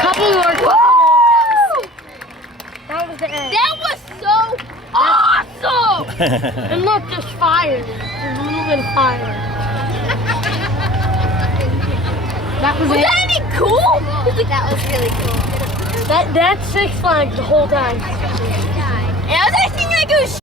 Couple more. Woo! That was the end. That was so awesome! And look, there's fire. There's a little bit of fire. That was it. That any cool? That was really cool. That's Six Flags the whole time. And I was acting like it was